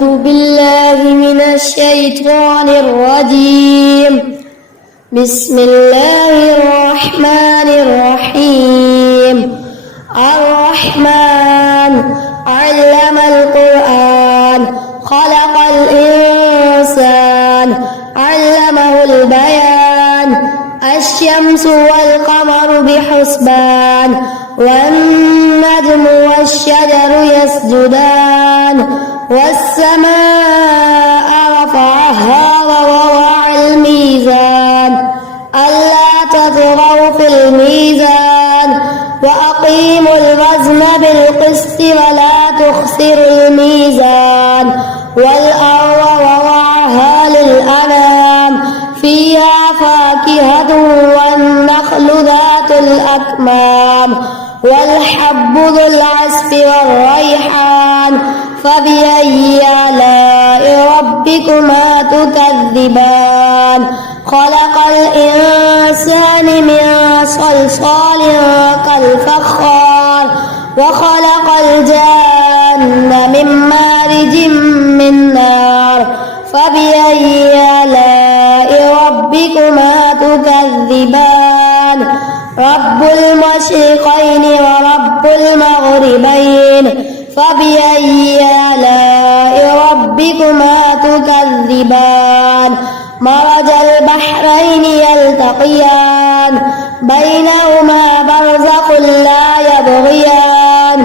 أعوذ بالله من الشيطان الرجيم. بسم الله الرحمن الرحيم. الرحمن علم القرآن خلق الإنسان علمه البيان. الشمس والقمر بحسبان والنجم والشجر يسجدان. والسماء رفعها ووضع الميزان ألا تطغوا في الميزان وأقيموا الوزن بالقسط ولا تخسروا الميزان. والأرض وضعها للأنام فيها فاكهة والنخل ذات الأكمام والحب ذو العصف والريحان. فبأي آلاء ربكما تكذبان؟ خلق الإنسان من صلصال كالفخار وخلق الجن من مارج من نار. فبأي آلاء ربكما تكذبان؟ رب المشرقين ورب المغربين. فبأي آلاء ربكما تكذبان؟ مرج البحرين يلتقيان بينهما برزخ لا يبغيان.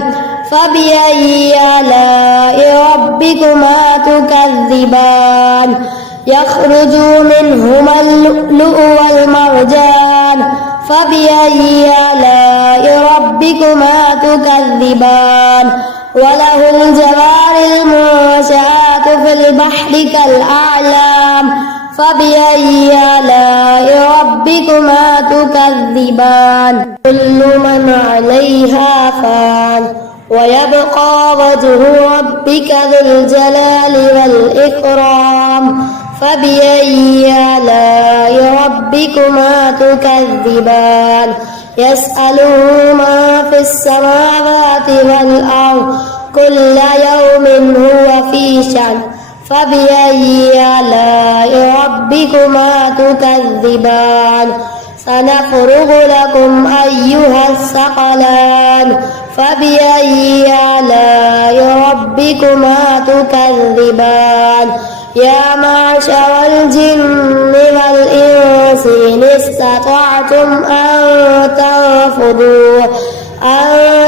فبأي آلاء ربكما تكذبان؟ يخرج منهما اللؤلؤ والمرجان. فبأي آلاء ربكما تكذبان؟ وله الجوار المنشآت في البحر كالأعلام. فبأي آلاء ربكما تكذبان؟ كل من عليها فان ويبقى وجه ربك ذو الجلال والإكرام. فبأي آلاء ربكما تكذبان؟ يسأله من في السماوات والأرض كل يوم هو في شأن. فبأي آلاء ربكما تكذبان؟ سنفرغ لكم أيها الثقلان. فبأي آلاء ربكما تكذبان؟ يا معشر الجن والإنس إن استطعتم أن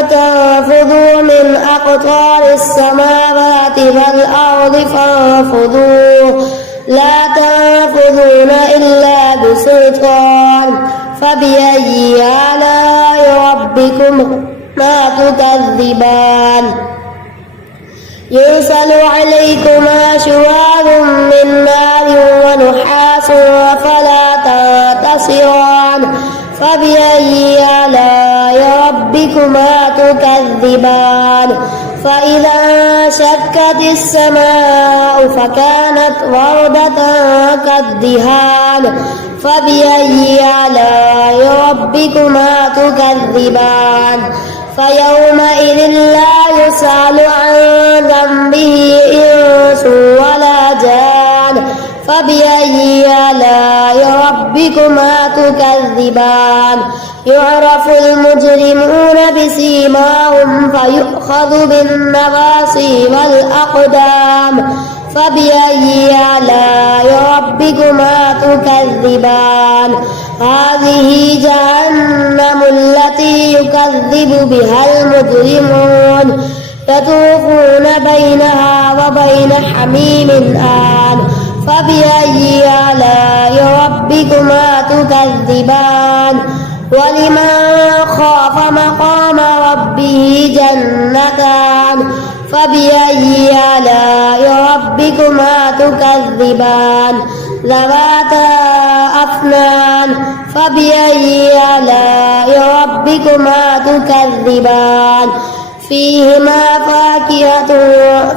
تنفذوا من أقطار السماوات والأرض فانفذوا لا تنفذون إلا بسلطان. فبأي آلاء ربكما تكذبان؟ يرسل عليكما شواظ من نار ونحاس فلا تنتصران. فبأي آلاء ربكما تكذبان؟ فإذا انشقت السماء فكانت وردة كالدهان. فبأي آلاء ربكما تكذبان؟ فيومئذ لا يسأل عن ذنبه إنس ولا جان. فبأي آلاء ربكما تكذبان؟ يعرف المجرمون بسيماهم فيؤخذ بالنواصي والأقدام. فبأي آلاء ربكما تكذبان؟ هذه جهنم التي يكذب بها المجرمون يطوفون بينها وبين حميم آن. فبأي آلاء ربكما تكذبان؟ ولمن خاف مقام ربه جنتان. فبأي آلاء ربكما تكذبان؟ ذواتا أفنان. فبأي آلاء ربكما تكذبان؟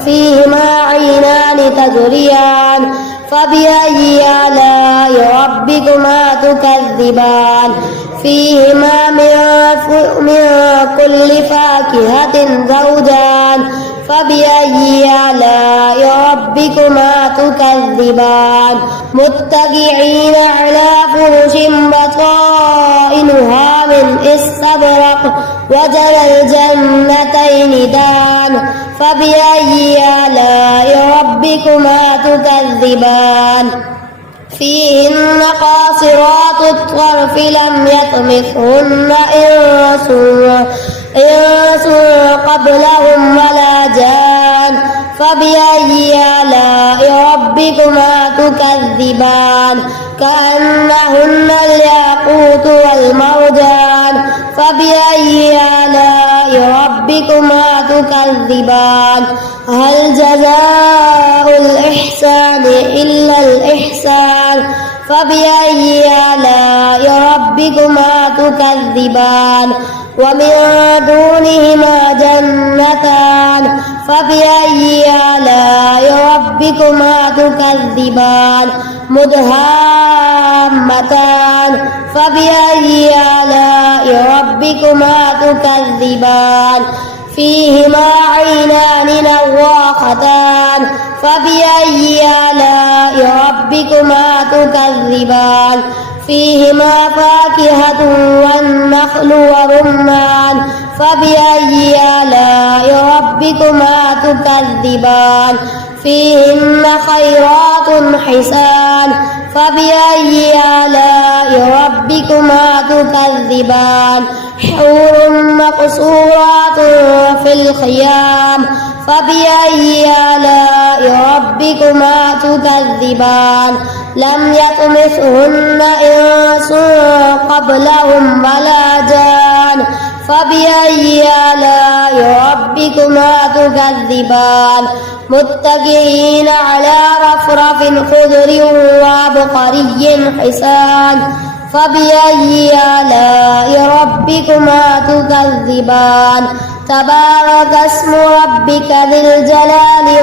فيهما عينان تجريان. فبأي آلاء ربكما تكذبان؟ فيهما من كل فاكهة زوجان. فبأي آلاء ربكما ربكما تكذبان متكئين على فرش بطائنها من استبرق وجنى الجنتين دان فبأي آلاء ربكما تكذبان فيهن قاصرات الطرف لم يطمثهن إنس قبلهم ولا جان فبأي آلاء ربكما تكذبان كأنهن الياقوت والمرجان فبأي آلاء ربكما تكذبان هل جزاء الإحسان إلا الإحسان فبأي آلاء ربكما تكذبان ومن دونهما جنتان فبأي آلاء ربكما تكذبان مدهامتان فبأي آلاء ربكما تكذبان فيهما عينان نضاختان فبأي آلاء ربكما تكذبان فيهما فاكهة والنخل ورمان فبأي آلاء ربكما تكذبان فيهن خيرات حسان فبأي آلاء ربكما تكذبان حور مقصورات في الخيام فبأي آلاء ربكما تكذبان لم يطمثهن إنس قبلهم ولا جان فبأي آلاء ربكما تكذبان متكئين على رفرف خضر وعبقري حسان فبأي آلاء ربكما تكذبان تبارك اسم ربك ذي الجلال